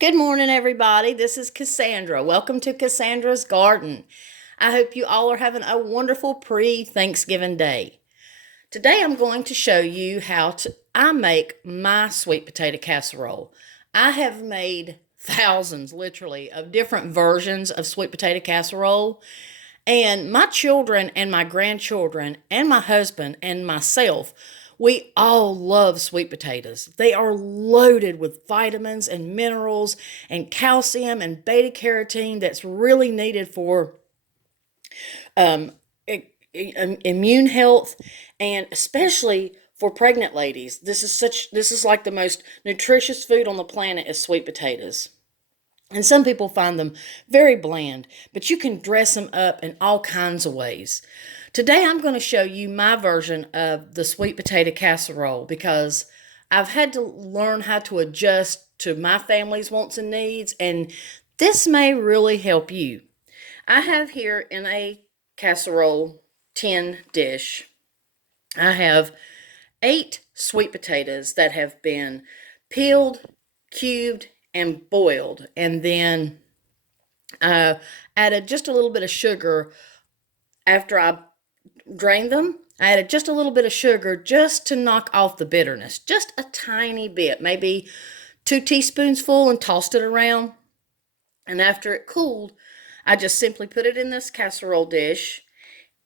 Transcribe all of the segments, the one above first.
Good morning, everybody. This is Cassandra. Welcome to Cassandra's Garden. I hope you all are having a wonderful pre-Thanksgiving day. Today I'm going to show you how I make my sweet potato casserole. I have made thousands, literally, of different versions of sweet potato casserole. And my children and my grandchildren and my husband and myself, we all love sweet potatoes. They are loaded with vitamins and minerals and calcium and beta carotene that's really needed for um, immune health, and especially for pregnant ladies. This is like the most nutritious food on the planet is sweet potatoes. And some people find them very bland, but you can dress them up in all kinds of ways. Today I'm going to show you my version of the sweet potato casserole because I've had to learn how to adjust to my family's wants and needs, and this may really help you. I have here in a casserole tin dish, I have 8 sweet potatoes that have been peeled, cubed, and boiled, and then added just a little bit of sugar after I drained them. I added just a little bit of sugar just to knock off the bitterness, just a tiny bit, maybe 2 teaspoons full, and tossed it around. And after it cooled, I just simply put it in this casserole dish,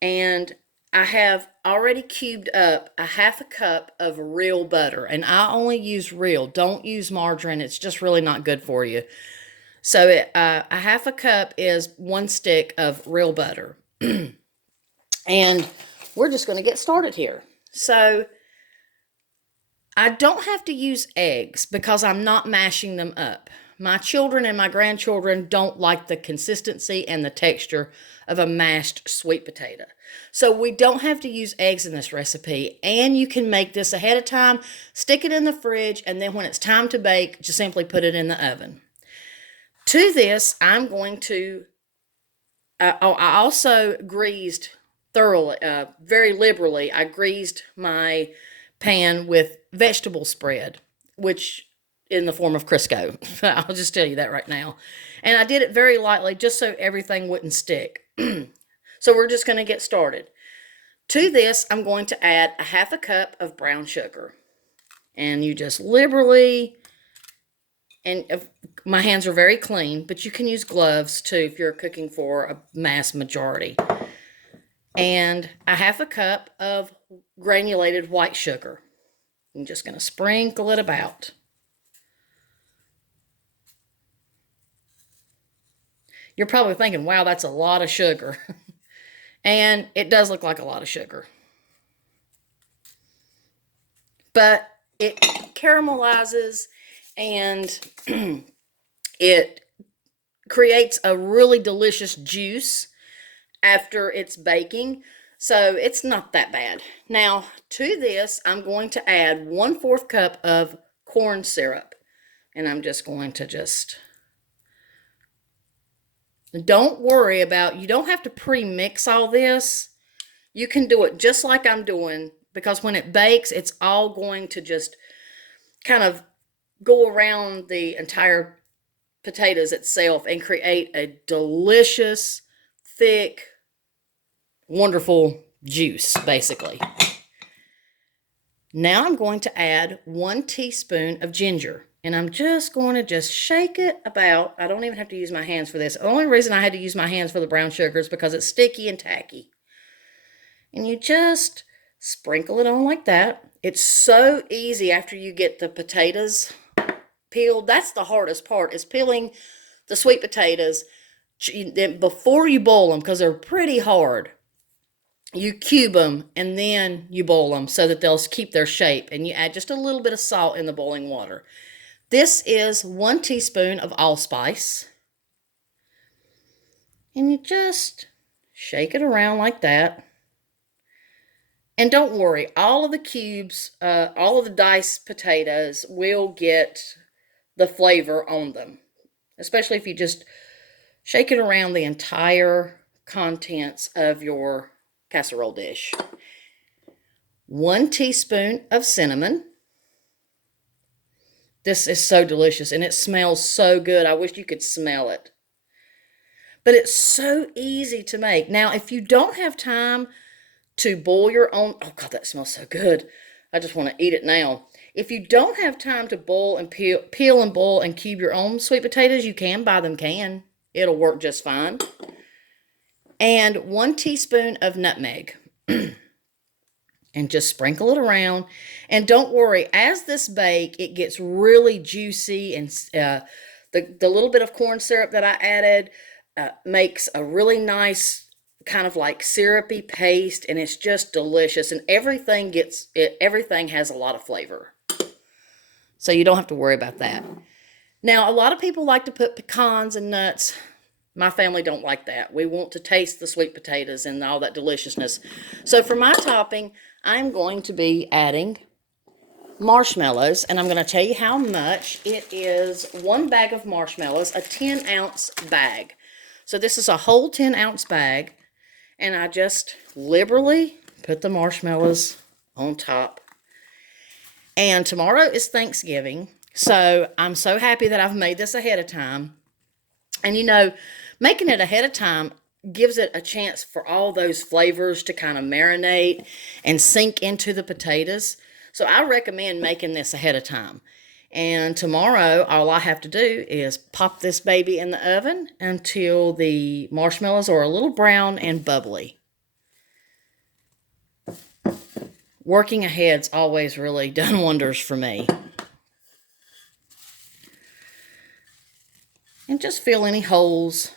and I have already cubed up a half a cup of real butter, and I only use real. Don't use margarine. It's just really not good for you. So a half a cup is 1 stick of real butter. And we're just going to get started here. So I don't have to use eggs because I'm not mashing them up. My children and my grandchildren don't like the consistency and the texture of a mashed sweet potato. So we don't have to use eggs in this recipe, and you can make this ahead of time, stick it in the fridge, and then when it's time to bake, just simply put it in the oven. To this, I'm going to, I also greased thoroughly, very liberally, I greased my pan with vegetable spread, which in the form of Crisco. I'll just tell you that right now. And I did it very lightly just so everything wouldn't stick. So we're just going to get started. To this, I'm going to add a half a cup of brown sugar. And you just liberally, and my hands are very clean, but you can use gloves too if you're cooking for a mass majority. And a half a cup of granulated white sugar. I'm just going to sprinkle it about. You're probably thinking, wow, that's a lot of sugar. And it does look like a lot of sugar. But it caramelizes and it creates a really delicious juice after it's baking. So it's not that bad. Now, to this, I'm going to add 1/4 cup of corn syrup. And I'm just going to don't worry about, you don't have to pre-mix all this. You can do it just like I'm doing, because when it bakes, it's all going to just kind of go around the entire potatoes itself and create a delicious, thick, wonderful juice, basically. Now I'm going to add 1 teaspoon of ginger. And I'm just going to shake it about. I don't even have to use my hands for this. The only reason I had to use my hands for the brown sugar is because it's sticky and tacky. And you just sprinkle it on like that. It's so easy after you get the potatoes peeled. That's the hardest part, is peeling the sweet potatoes before you boil them, because they're pretty hard. You cube them and then you boil them so that they'll keep their shape. And you add just a little bit of salt in the boiling water. This is 1 teaspoon of allspice. And you just shake it around like that. And don't worry, all of the cubes, all of the diced potatoes will get the flavor on them. Especially if you just shake it around the entire contents of your casserole dish. 1 teaspoon of cinnamon. This is so delicious, and it smells so good. I wish you could smell it. But it's so easy to make. Now, if you don't have time to boil your own, oh God, that smells so good. I just want to eat it now. If you don't have time to boil and peel and boil and cube your own sweet potatoes, you can buy them canned. It'll work just fine. And 1 teaspoon of nutmeg. And just sprinkle it around. And don't worry, as this bake, it gets really juicy, and the little bit of corn syrup that I added makes a really nice kind of like syrupy paste, and it's just delicious. And everything has a lot of flavor. So you don't have to worry about that. Now, a lot of people like to put pecans and nuts. My family don't like that. We want to taste the sweet potatoes and all that deliciousness. So for my topping, I'm going to be adding marshmallows, and I'm going to tell you how much. It is 1 bag of marshmallows, a 10-ounce bag. So this is a whole 10-ounce bag, and I just liberally put the marshmallows on top. And tomorrow is Thanksgiving, so I'm so happy that I've made this ahead of time. And you know, making it ahead of time gives it a chance for all those flavors to kind of marinate and sink into the potatoes. So I recommend making this ahead of time. And tomorrow, all I have to do is pop this baby in the oven until the marshmallows are a little brown and bubbly. Working ahead's always really done wonders for me. And just fill any holes.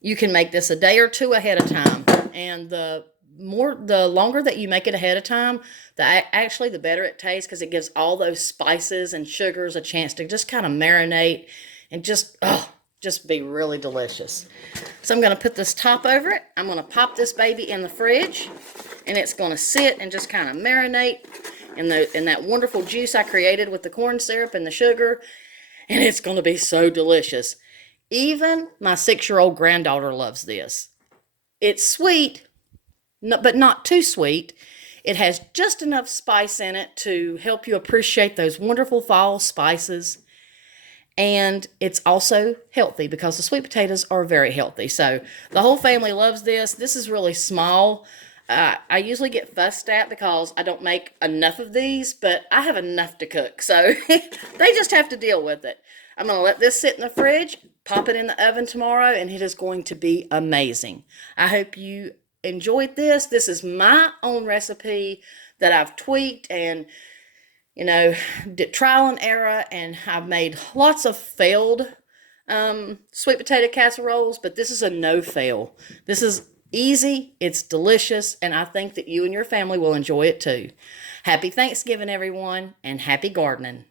You can make this a day or two ahead of time. And the longer that you make it ahead of time, the better it tastes, because it gives all those spices and sugars a chance to just kind of marinate and just be really delicious. So I'm going to put this top over it. I'm going to pop this baby in the fridge, and it's going to sit and just kind of marinate in that wonderful juice I created with the corn syrup and the sugar, and it's going to be so delicious. Even my 6-year-old granddaughter loves this. It's sweet, but not too sweet. It has just enough spice in it to help you appreciate those wonderful fall spices. And it's also healthy, because the sweet potatoes are very healthy. So the whole family loves this. This is really small. I usually get fussed at because I don't make enough of these, but I have enough to cook. So they just have to deal with it. I'm going to let this sit in the fridge, pop it in the oven tomorrow, and it is going to be amazing. I hope you enjoyed this. This is my own recipe that I've tweaked and did trial and error, and I've made lots of failed sweet potato casseroles, but this is a no-fail. This is easy, it's delicious, and I think that you and your family will enjoy it too. Happy Thanksgiving, everyone, and happy gardening.